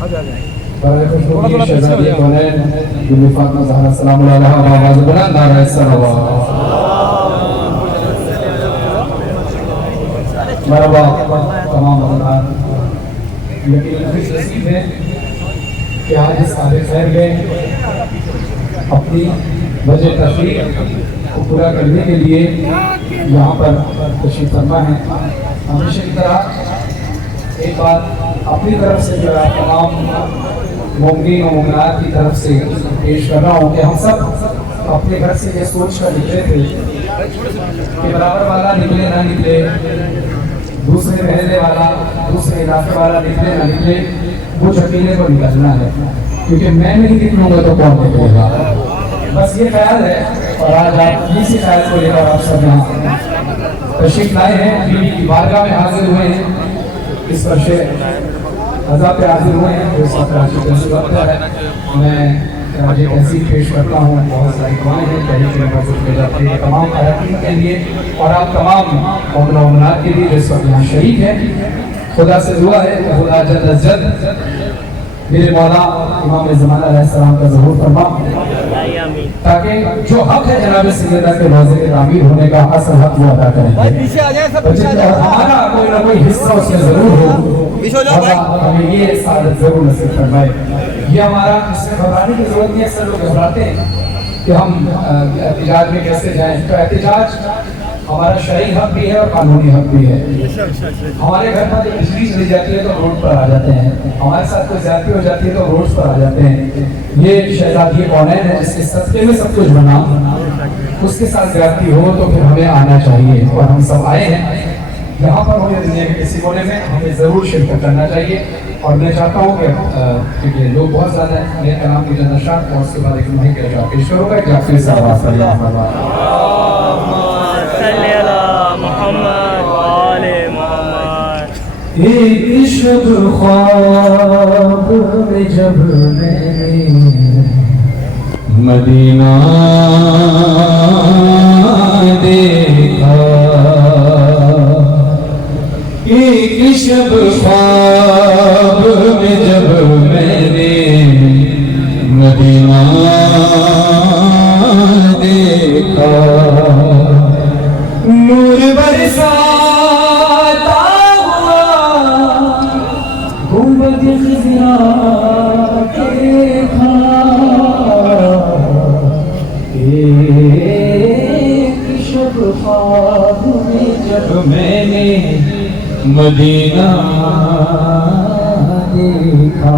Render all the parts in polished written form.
برائے خوشنودی شہزادی کونین بی فاطمہ زہرا سلام علیہ و آواز بلند نعرہ صلوات. مرحبا تمام حضرات. یقین خوش نصیب ہے کہ آج اس قابل خیر میں اپنی وجہ تشریف کو پورا کرنے کے لیے یہاں پر تشریف فرما ہے. ہمیشہ کی طرح ایک بات اپنی طرف سے جو ہے تمام مومنین و مومنات کی طرف سے پیش کر رہا ہوں کہ ہم سب اپنے گھر سے یہ سوچ کر نکلے تھے کہ برابر والا نکلے نہ نکلے، دوسرے محلے والا دوسرے علاقے والا نکلے نہ نکلے، وہ اکیلے کو نکلنا ہے، کیونکہ میں نہیں نکلوں گا تو کون نکلے گا. بس یہ خیال ہے. اور آج آپ اسی خیال کو لے کر آپ سب یہاں تشریف لائے ہیں، بیوی کی بارگاہ میں حاضر ہوئے ہیں، اس فرش عزا پہ حاضر ہوئے ہیں. جو اس وقت ہے میں راجہ تحصیل پیش کرتا ہوں. بہت ساری دعائیں ہیں پہلے کے محفوظ لے جاتے ہیں تمام خیراتین کے لیے اور آپ تمام مومن و مومنات کے لیے جو اس وقت یہاں شریک ہیں. خدا سے دعا ہے کہ خدا جل از جل میرے مولا امام زمانہ علیہ السلام کا ظہور فرما، تاکہ جو حق ہے جناب سیدہ کے روضے کے تعمیر ہونے کا اصل حق وہ ادا کریں گے. ہمارا کوئی نہ کوئی حصہ اس میں ضرور ہو. ہمیں یہ سعادت ضرور نصیب فرمائے. یہ ہمارا اس میں گھبرانے کی ضرورت نہیں ہے. اکثر لوگ گھبراتے ہیں کہ ہم احتجاج میں کیسے جائیں. تو احتجاج ہمارا شرعی حق بھی ہے اور قانونی حق بھی ہے. ہمارے گھر پر جب بجلی چلی جاتی ہے تو روڈ پر آ جاتے ہیں، ہمارے ساتھ کوئی زیادتی ہو جاتی ہے تو روڈ پر آ جاتے ہیں. یہ شہزادی کونین ہے جس کے صدقے میں سب کچھ بنا، اس کے ساتھ زیادتی ہو تو پھر ہمیں آنا چاہیے. اور ہم سب آئے ہیں یہاں پر ہو یا دنیا کے کسی کونے میں، ہمیں ضرور شرکت کرنا چاہیے. اور میں چاہتا ہوں کہ کیونکہ لوگ بہت زیادہ ہیں، میرے کلام کی چند اشعار اور اس کے بعد ایک مہی کے اشعار پیش کروں گا. جعفری صاحب صلی اللہ علیہ وسلم. ایک شب خواب میں جب میں نے مدینہ دیکھا، ایک شب خواب میں جب میں نے مدینہ دیکھا، نور برساتا ہوا گنبد خضرا دیکھا، ایک شب خواب میں جب میں نے مدینہ دیکھا.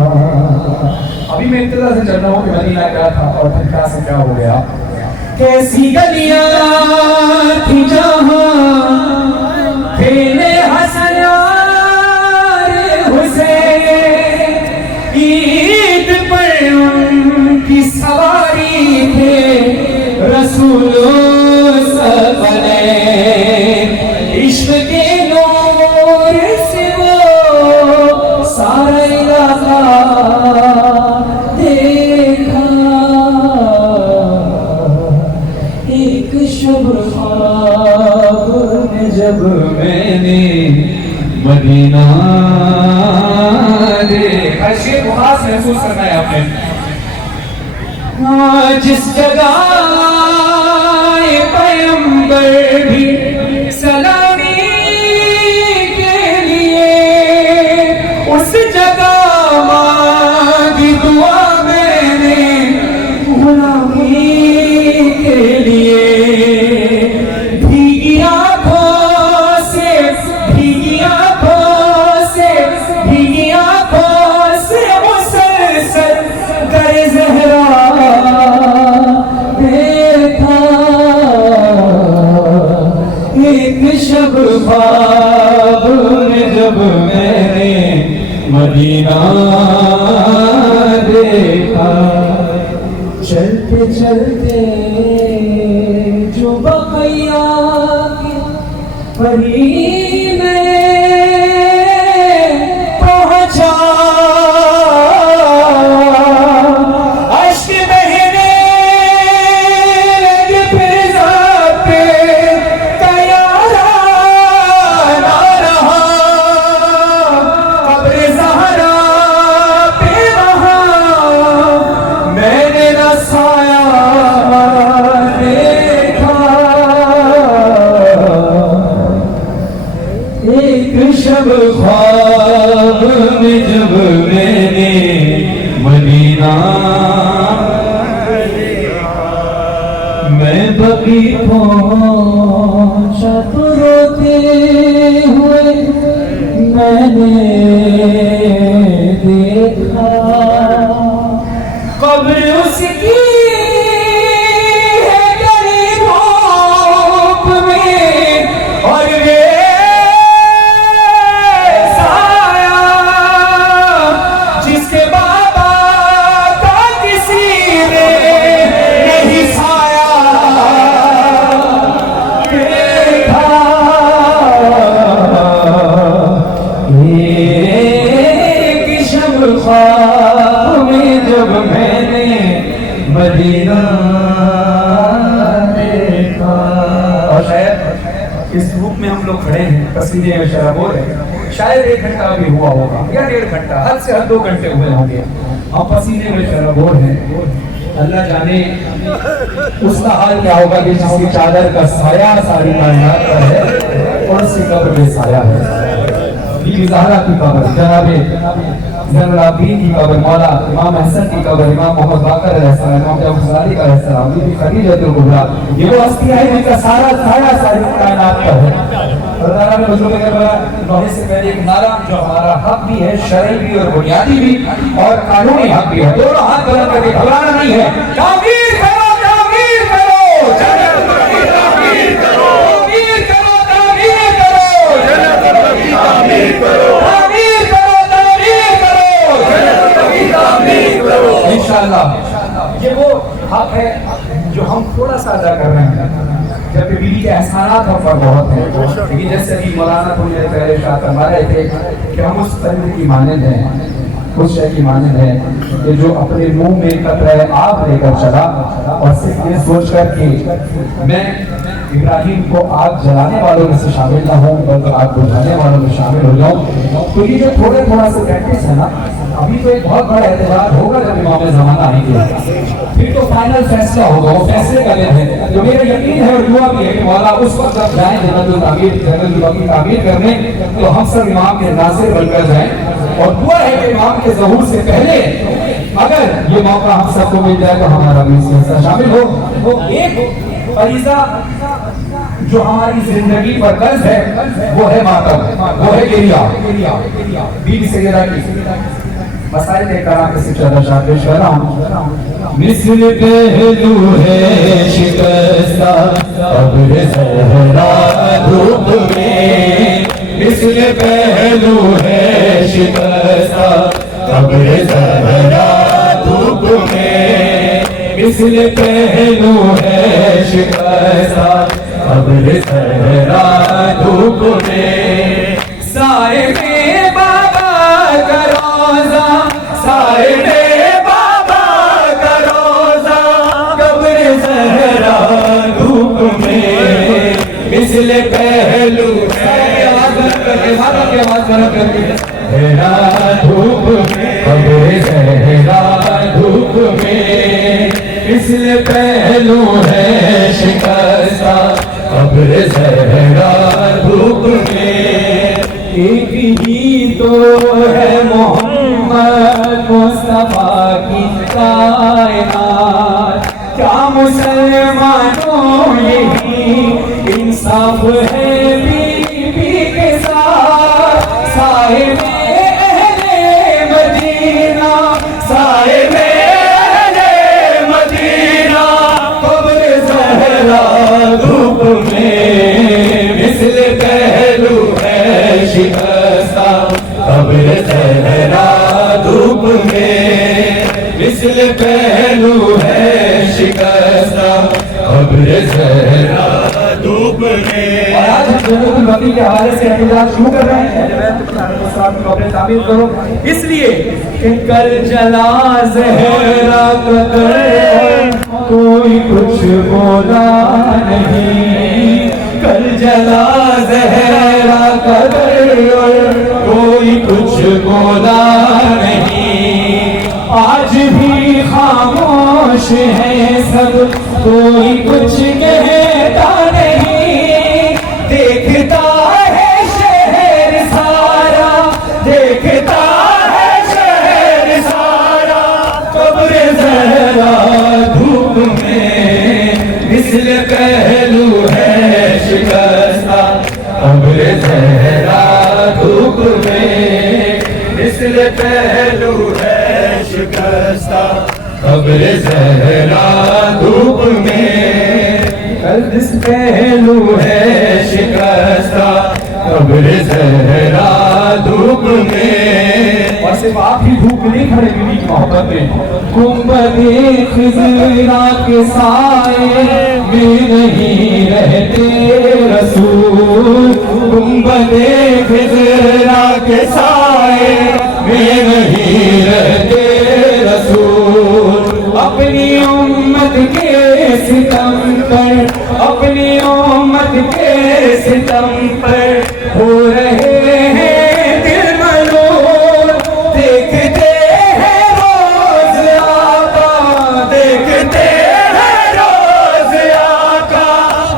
ابھی میں ابتدا سے چل رہا ہوں کہ مدینہ کیا تھا اور پھر کیا سے کیا ہو گیا. کیسی گلیاں تھی جہاں پھیلے حسن اور حسین، عید پر ان کی سواری تھے رسولوں ثقلین، عشق کے نور سے وہ سارا علاقہ دیکھا. ایک شب خواب میں جب میں نے مدینہ دیکھا. شیر خاص محسوس کرنا ہے آپ نے. جس جگہ پیغمبر بھی سلامی کے لیے، اس جگہ مانگی دعا میں نے غلامی کے لیے. بھیگی آنکھوں سے بھیگی آنکھوں سے بھیگی آنکھوں سے مسلسل در زہرا دیکھا. ایک شب خواب میں جب میں نے مدینہ دیکھا. چلتے چلتے جو بقیہ کے پری میں پہنچا، اشک بہنے لگے پھر ذات کا یارا نہ رہا. قبر زہرا پہ میں جب میں نے مدینہ میں بقی پہنچا تو روتے ہوئے میں نے دیکھا قبر اس کی ہے گلی دھوپ میں اور یہ سایہ جس کے بابا کا کسی نے نہیں سایہ دیکھا ایک شب خواب میں جب میں نے مدینہ دیکھا. اور شاید اس دھوپ میں ہم لوگ کھڑے ہیں پسینے میں شرابور ہیں, شاید 1 گھنٹہ بھی ہوا ہوگا یا 1.5 گھنٹہ, حد سے حد 2 گھنٹے ہوئے ہوں گے. ہم پسینے میں شرابور ہیں. اللہ جانے اس کا حال کیا ہوگا کہ جس کی چادر کا سایہ ساری کائنات پر ہے اور اس کی قبر میں سایہ ہے. بی بی زہرا کی قبر, جناب زین العابدین کی قبر, مولا امام حسن کی قبر, امام محمد باقر علیہ السلام, امام جعفر صادق علیہ السلام, بی بی خدیجہ الکبریٰ, یہ وہ ہستیاں ہیں جن کا سارا سایہ ساری کائنات پر ہے. اور تعالیٰ نے حضور کربلا نوحے سے پہلے ایک نعرہ جو ہمارا حق بھی ہے, شرعی بھی اور بنیادی بھی اور قانونی حق بھی ہے, دونوں ہاتھ بلند کر کے گھبرانا نہیں ہے. تعمیر کرو, تعمیر کرو, جنت کی تعمیر کرو, تعمیر کرو, تعمیر کرو, جنت کی تعمیر کرو, تعمیر کرو, تعمیر کرو, جنت کی تعمیر کرو. انشاءاللہ یہ وہ حق ہے جو ہم تھوڑا سا ادا کر رہے ہیں, جبکہ بیوی کے احسانات ہم پر بہت ہیں. لیکن جیسے ابھی مولانا تھوڑی دیر پہلے ارشاد فرما رہے تھے کہ ہم اس پرندے کی مانند ہیں, اس شے کی مانند ہے کہ جو اپنے منہ میں قطرہ آب لے کر چلا اور صرف یہ سوچ کر کہ میں ابراہیم کو آگ جلانے والوں میں سے شامل نہ ہوں بلکہ آگ بجھانے والوں میں شامل ہو جاؤں. تو یہ جو تھوڑا سا پریکٹس ہے نا, ابھی تو ایک بہت بڑا اعتبار ہوگا جب امام زمانہ آئیں گے, پھر تو فائنل فیصلہ ہوگا, وہ فیصلے کا دن ہے. جو میرا یقین ہے اور دعا بھی ہے کہ مولا اس وقت جب جائیں جنت التعمیر کی تعمیر کرنے تو ہم سب امام کے ناظر بن کر جائیں. اور دعا ہے کہ امام کے ظہور سے پہلے اگر یہ موقع ہم سب کو مل جائے تو ہمارا بھی اس میں شامل ہو. وہ ایک فریضہ جو ہماری زندگی پر قرض ہے وہ ہے ماتم, وہ ہے گریہ. بیوی سیدہ کی مسائل کرام کے سچ ادھا پیش کر رہا ہوں. مثل پہلو ہے شکستہ قبر زہرا دھوپ میں, مثل پہلو ہے شکستہ قبر زہرا دھوپ میں, مثل پہلو ہے شکستہ قبر زہرا دھوپ میں. صاحب بابا کا روزہ, صاحب بابا کا روزہ قبر زہرا دھوپ میں, مثل پہلو زہرا دھوپ میں, قبر زہرا دھوپ میں, مثل پہلو ہے شکستہ قبر زہرا دھوپ میں. ایک ہی تو ہے محمد مصطفیٰ کی کائنات, کیا مسلمانوں یہی انصاف ہے بیوی کے ساتھ. صاحب اہل مدینہ, صاحب اہل مدینہ قبر زہرا دھوپ میں, مثل پہلو ہے شکستہ قبر زہرا دھوپ میں, مثل پہلو ہے شکستہ قبر زہرا دھوپ میں. اور آج ہم جنت البقیع کے حوالے سے احتجاج شروع کر رہے ہیں قبر تعمیر کرو, اس لیے کہ کل جلا زہرا قدر کوئی کچھ بولا نہیں, کل جلا زہرا قدر کوئی کچھ بولا نہیں. آج بھی خاموش ہے سب, کوئی کچھ کہتا نہیں. دیکھتا ہے شہر سارا, دیکھتا مثل پہلو ہے شکستہ قبر زہرا دھوپ میں، قدس پہلو ہے شکستہ قبر زہرا دھوپ میں، اور صرف آپ ہی دھوپ نہیں کھڑے بیوی کی محبت میں، گنبد خضرا کے سائے میں نہیں رہتے رسول، گنبد خضرا کے سائے میں نہیں رہتے رسول، اپنی امت کے ستم پر، اپنی امت کے ستم پر ہو رہے ہیں دل ملول، دیکھتے ہیں روز آقا، دیکھتے ہیں روز آقا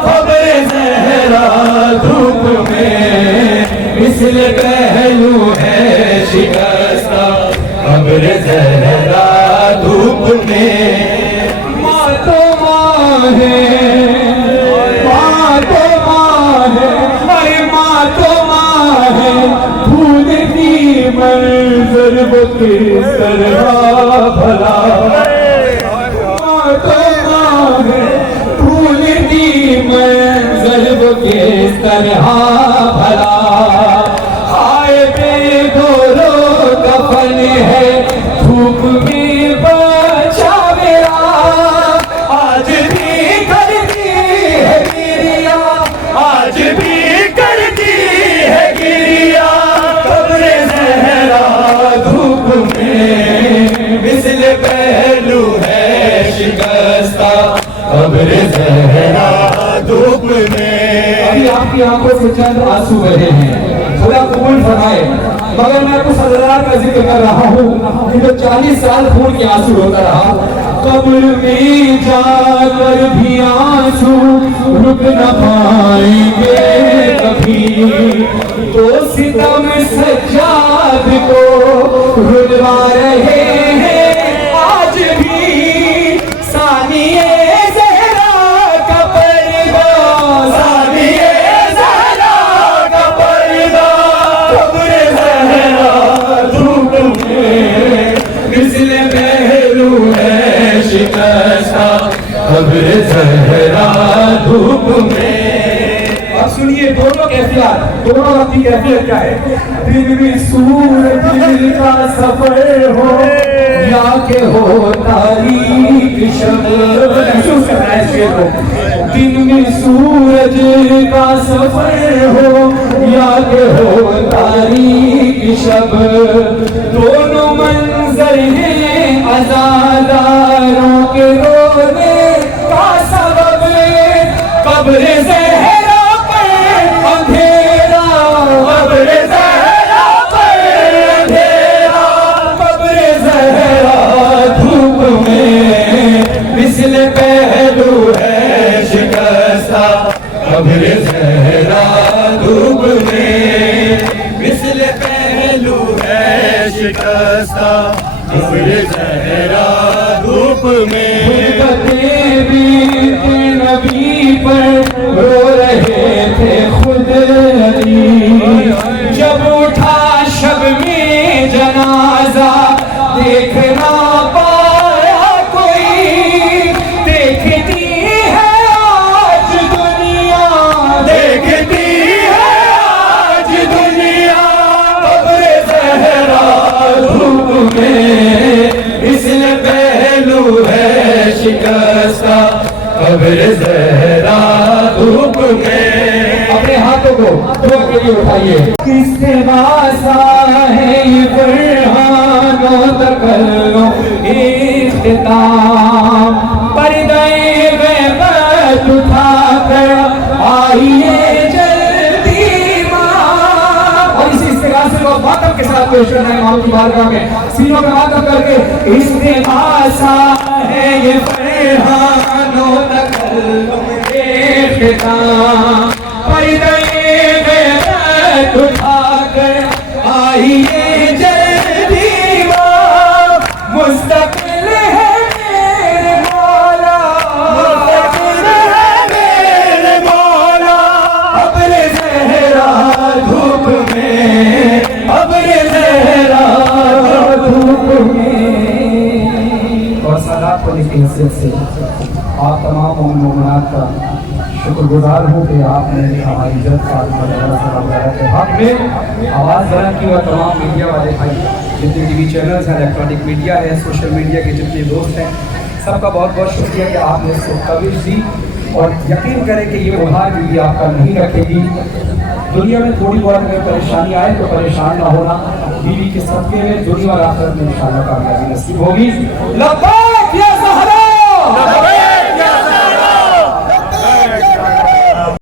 قبر زہرا دھوپ میں، مثل پہلو ہے شکستہ قبر زہرا دھوپ میں، ماں تو ماں ہے، ماں تو ماں ہے، ارے ماں تو ماں ہے، پھول کی منظر وہ کس طرح بھلا، ماں تو ماں ہے، پھول کی منظر وہ کس طرح بھلا، آئے بے گورو کفن ہے دھوپ میں بچا میرا، آج بھی کرتی ہے گریا، آج بھی کرتی ہے گریا قبر زہرا دھوپ میں، مثل پہلو ہے شکستہ قبر زہرا دھوپ میں، ابھی آپ کی آنکھوں سے چند آنسو بہے ہیں، خدا قبول فرمائے، مگر میں کچھ حضرات کا ذکر کر رہا ہوں کہ جو 40 سال خون کے آنسو روتا رہا، قبر میں جا کر بھی آنسو رک نہ پائیں گے کبھی، تو ستم سجاد کو رلوا رہے ہیں آج بھی، ثانیہ زہرا کا پردہ، ثانیہ زہرا کا پردہ قبر زہرا دھوپ میں، مثل پہلو ہے شکستہ قبر زہرا دھوپ میں، اب سنیے دونوں کیفیات، دونوں وقت کی کیفیت کیا ہے، دن بھی سورج کا سفر ہو یا کہ ہو تاریک شب، محسوس کرنا ہے اس شعر کو، دن میں سورج کا سفر ہو یا کہ ہو تاریک شب، دونوں منظر ہیں عزاداروں کے رونے کا سبب، قبر زہرا پر اندھیرا، قبر زہرا پر اندھیرا قبر زہرا دھوپ میں، مثل پہلو ہے شکستہ قبر زہرا دھوپ میں، مثل پہلو ہے شکستہ قبر زہرا دھوپ میں، نبی پر رو رہے تھے خود علی، جب اٹھا شب میں جنازہ دیکھ نہ پایا کوئی، دیکھتی ہے آج دنیا، دیکھتی ہے آج دنیا قبر زہرا دھوپ میں، مثل پہلو ہے شکستہ قبر زہرا دھوپ میں، اپنے ہاتھوں کو دعا کے لیے اٹھائیے، کس سے واسطہ ہے یہ فرحان و تکلم اختتام، پردہ غیبت اٹھا کر آئیے جلدی ماں، اور اسی استغاثے کو ماتم کے ساتھ پیش کرنا ہے امام کی بارگاہ میں، سینوں میں ماتم کر کے، استغاثہ ہے یہ فرحان و تکلم اختتام، پردہ غیبت اٹھا کر آئیے جلدی ماں، مستقبل ہے میرے مولا، مستقبل ہے میرے مولا قبر زہرا دھوپ میں، قبر زہرا ہونے کی حیثیت سے آپ تمام مومن مومنات کا شکر گزار ہوں کہ آپ نے ہماری عزت فاطمہ صلی اللہ علیہ کے حق میں آواز بلند کی، اور تمام میڈیا والے بھائی جتنے ٹی وی چینلز ہیں، الیکٹرانک میڈیا ہے، سوشل میڈیا کے جتنے دوست ہیں، سب کا بہت بہت شکریہ کہ آپ نے اس کو کوریج دی، اور یقین کریں کہ یہ بہار بھی آپ کا نہیں رکھے گی۔ دنیا میں تھوڑی بہت اگر پریشانی آئے تو پریشان نہ ہونا، بیوی کے صدقے میں دنیا اور آخرت میں انشاءاللہ کامیابی نصیب ہوگی۔ لبیک یا زہرا